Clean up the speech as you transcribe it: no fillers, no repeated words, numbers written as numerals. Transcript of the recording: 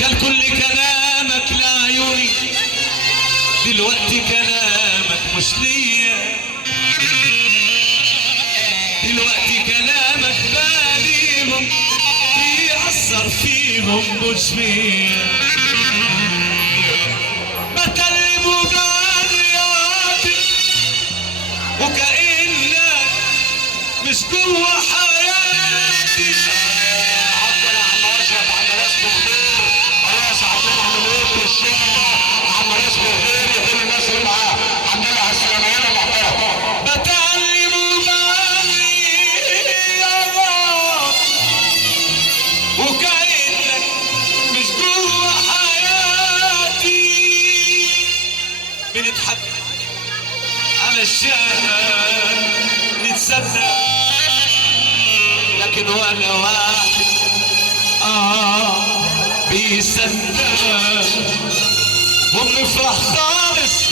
كان كل كلامك لعيوني، دلوقتي كلامك مش ليا، دلوقتي كلامك باليهم بيأثر فيهم مش فيا. بكلم وجرياتي وكأنك مش جوا حياتي. عبد عم اشرف عم رسم خير، خلاص عبد عم نور الشارع عم رسم خير يقول الناس اللي معاه الحمد لله على السلامه. هنا محترم بتعلم وبغني يا رب وكأنك مش جوا حياتي. بنضحك علشان نتصدق، لكن ولا واحد بيصدق، وبنفرح خالص